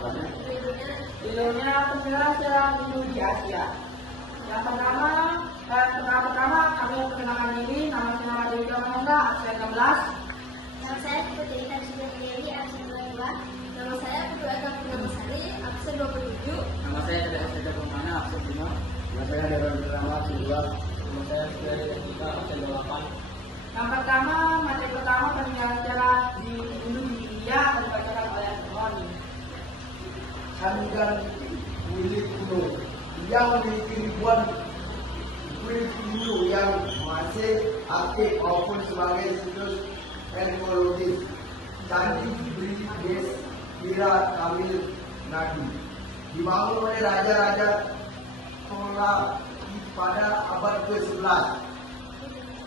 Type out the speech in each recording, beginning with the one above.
Judulnya penjelasan dulu di Asia. Yang pertama kami perkenalkan diri. Nama saya Dewi Kamangga, absen 16. Nama saya Putri Tarsidah Dewi, absen 22. Nama saya Putri Agam Purnamasari, absen 27. Nama saya Tidak Seda Pemana, absen 5. Nama saya Dewan Drama, absen 2. Nama saya Sudari Jessica, absen 28. Yang pertama, materi pertama penjelasan di dulu di India akan dibacakan oleh Antoni. Candi milik kuno yang memiliki ribuan kuil kuno yang masih aktif maupun sebagai situs arkeologis. Candi Brigesh Vira Tamil Nadu dibangun oleh raja-raja Chola pada abad ke-11.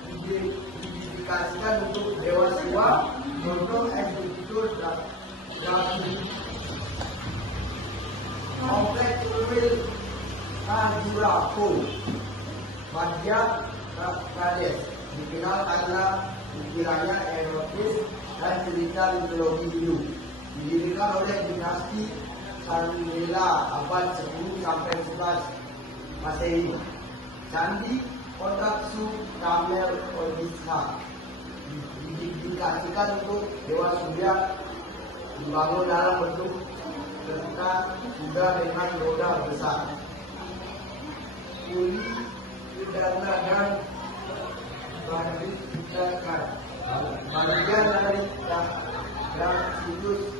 Didedikasikan untuk Dewa Siwa, untuk eksekutor Rahu. Kompleks kuil Khajuraho, Madhya Pradesh dikenal karena ukirannya erotis dan cerita mitologi Hindu. Didirikan oleh dinasti Chandela abad 10 sampai 11 Masehi. Candi Kotaksu Tamil Odisha didedikasikan untuk Dewa Surya, dibangun dalam bentuk serta kuda dengan roda besar. Uli Udana dan Bandit Udakan bagian dari situs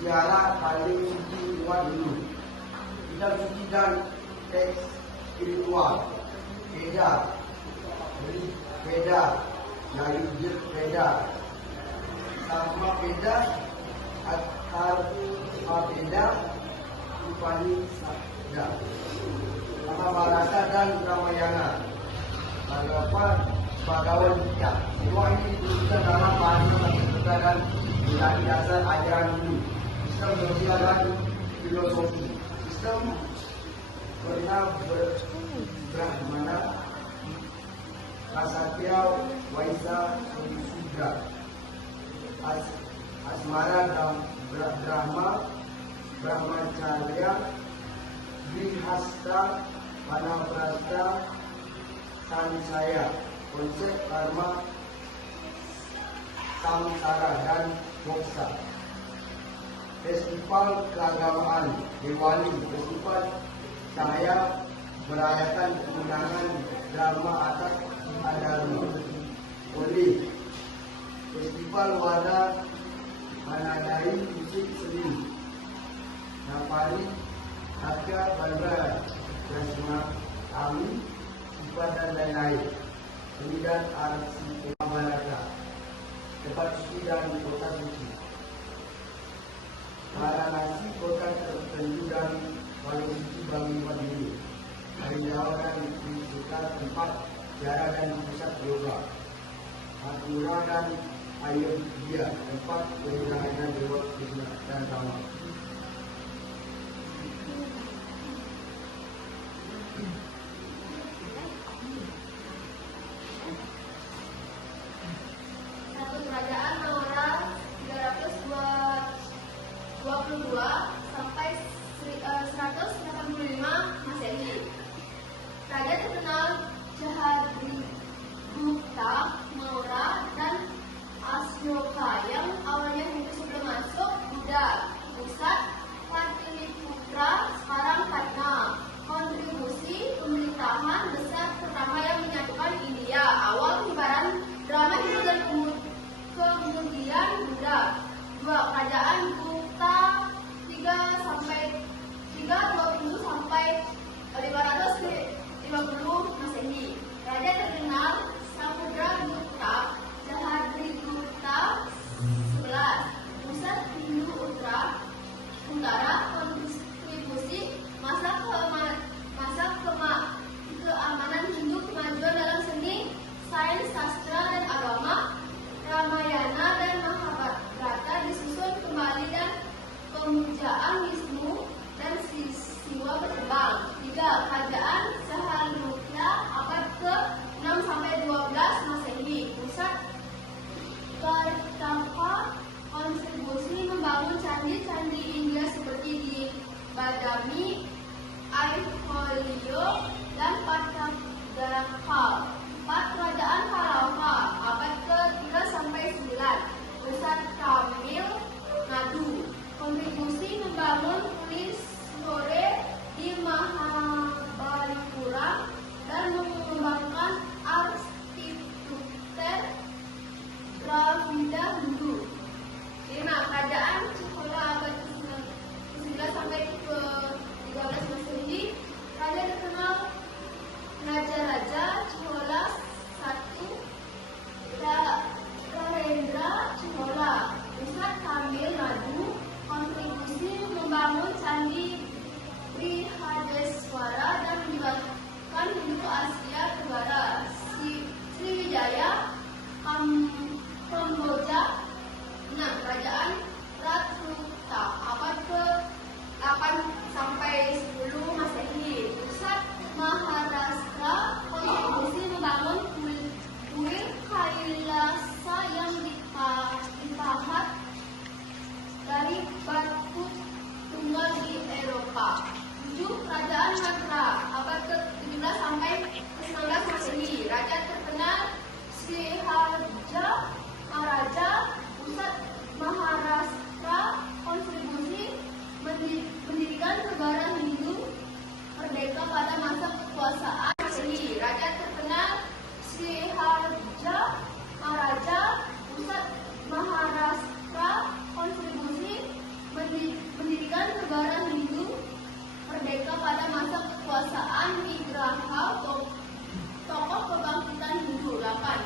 ziarah paling suci umat Hindu. Kitab suci dan teks spiritual Veda, Yajur Veda, Sama Veda, Atharvaveda, Upanishad, Mahabharata dan Ramayana, Bhagavad Gita. Semua ini dituliskan dalam bahasa Sanskrit dan menjadi dasar ajaran Hindu. Sistem sosial dan filosofi. Sistem Brahmana, Ksatria, Vaisya, Sudra, Asmara dan Brahmacharya, Grihastha, Vanaprastha, Sansaya, konsep karma, samsara dan moksha. Festival keagamaan Diwali, festival cahaya merayakan kemenangan Dharma atas adharma. Holi, festival warna menandai musik seni. Napari, Harga Bandara, Dasma Ami, Sifat dan lain-lain. Seni dan arti Mahabharata, tempat suci dan kota suci. Varanasi, kota tertentu dan paling suci bagi umat Hindu. Harindawa dan Trisuka, tempat ziarah dan pusat yoga. Mathura dan Ayodhya, tempat penyerahan Dewa Krishna dan Rama. Satu kerajaan Maurya 322 sampai 185 Masehi. Raja terkenal Jahadragupta Maurya dan Ashoka yang awalnya Hindu sebelum masuk Buddha. Pusat Patliputra, sekarang Patna. Kontribusi pemerintahan besar pertama yang menyatukan India. Awal penyebaran drama Hindu dan kemudian Buddha. 2. Kerajaan Gupta 320 sampai 550 Masehi. Raja terkenal Samudragupta, Jahadragupta 11. Pusat Hindu Utara, kontribusi masa keamanan Hindu, kemajuan dalam seni, sains, sastra dan agama. Ramayana dan Mahabharata disusun kembali dan pemujaan Wisnu dan Siwa berkembang. 3. Kerajaan Sahalukya abad ke-6 sampai 12 Masehi. Pusat Kartapa, kontribusi membangun candi-candi India seperti Badami, Aiholio, dan Patragal. 4. Kerajaan Palava abad ke-3 sampai 9. Pusat Tamil Nadu. Kontribusi membangun kulis sore di Mahabalipuram dan mengembangkan arsitektur Dravida Hindu. 5. Kerajaan Chola abad ke-9 sampai ke-13 Masehi. Raja terkenal Raja Chola I, Narendra Chola. Pusat Tamil Nadu. Kontribusi membangun Candi Brihadeswara dan melibatkan Hindu Asia Tenggara. Sriwijaya Kamboja. 6. Kerajaan Ratruta abad ke-8 sampai 10 Masehi. Pusat Maharashtra. Kontribusi membangun kuil Kailasa yang dipahat dari batu tunggal di Eropa. 7. Kerajaan Mathura abad ke-17 sampai ke-19 Masehi. Raja terkenal Srihaja Maharaja. Pusat Maharashtra. Kontribusi mendirikan negara Hindu merdeka pada masa kekuasaan Masehi. Raja terkenal Srihaja Maharaja. Pusat Maharashtra. Kontribusi mendirikan negara Hindu merdeka pada masa kekuasaan Vigraha, tokoh kebangkitan Hindu. 8.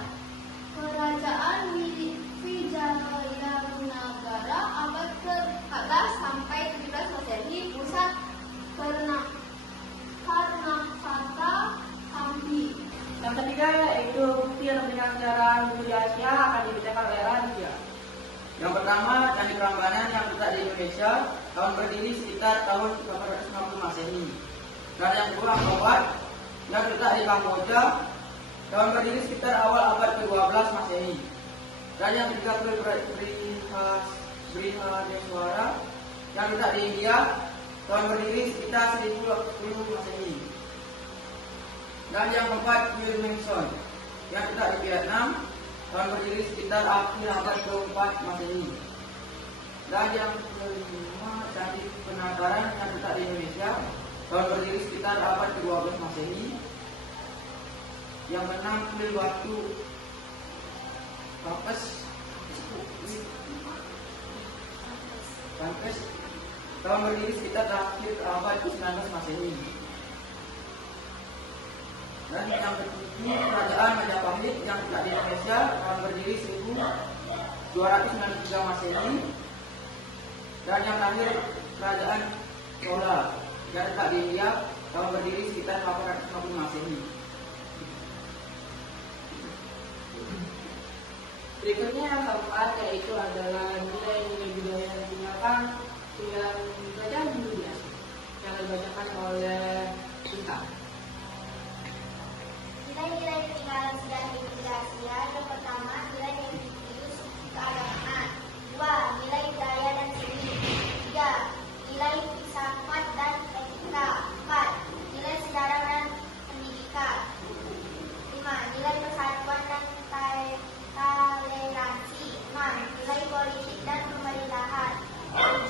Kerajaan Vijayanagara abad ke-14 sampai 17 Masehi. Pusat Karnataka, Hampi. Yang ketiga yaitu bukti yang memberikan sejarah Hindu di Asia akan dibacakan oleh Raditya. Yang pertama, Candi Prambanan yang terletak di Indonesia, tahun berdiri sekitar tahun 1860 Masehi. Dan yang kedua, Angkor Wat yang terletak di Kamboja, tahun berdiri sekitar awal abad ke-12 Masehi. Dan yang ketiga, Brihadeswara yang terletak di India, tahun berdiri sekitar 1010 Masehi. Dan yang keempat, Kuil Mengson yang terletak di Vietnam, tahun berdiri sekitar akhir abad ke-4 Masehi. Dan yang kelima, Candi Penataran yang terletak di Indonesia, tahun berdiri sekitar abad ke-12 Masehi. Yang keenam, Kuil Batu Kampes, tahun berdiri sekitar akhir abad ke-19 Masehi. Dan yang ketujuh, Kerajaan Majapahit yang terletak di Indonesia, tahun berdiri 1293 Masehi. Dan yang terakhir, Kerajaan Chola yang terletak di India, tahun berdiri sekitar 850 Masehi. Berikutnya yang keempat yaitu adalah nilai-nilai budaya yang digunakan dalam kerajaan Hindu di Asia yang dibacakan oleh Sinta. Nilai-nilai peninggalan sejarah Hindu di Asia. Yang pertama, nilai religius keagamaan. 2. Nilai budaya dan seni. 3. Nilai filsafat dan etika. 4. Nilai sejarah dan pendidikan. 5. Nilai persatuan dan toleransi. 6. Nilai politik dan pemerintahan. 7.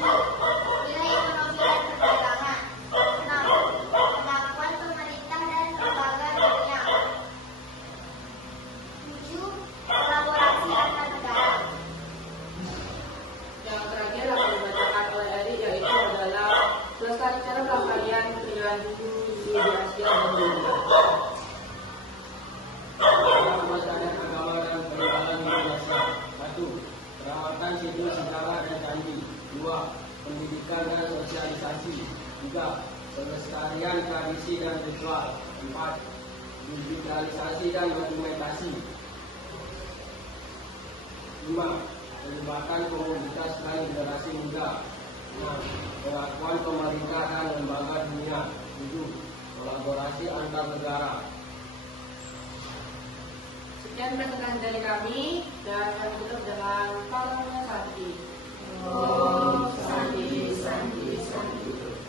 Nilai ekonomi dan perdagangan. 6. Pengakuan pemerintah dan lembaga dunia. 7. Kolaborasi antar negara. Yang terakhir yang dibacakan oleh Eri yaitu adalah pelestarian pelestarian peninggalan Hindu di Asia dan di India. Pelestarian agama dan peninggalan Indonesia. 1. Perawatan situs sejarah dan candi. 2. Pendidikan dan sosialisasi. 3. Pelestarian tradisi dan ritual. 4. Digitalisasi dan dokumentasi. 5. Pelibatan komunitas dan generasi muda. 6. Pengakuan pemerintah dan lembaga dunia. 7. Kolaborasi antar negara. Sekian presentasi dari kami dan kami tutup dengan salam satu.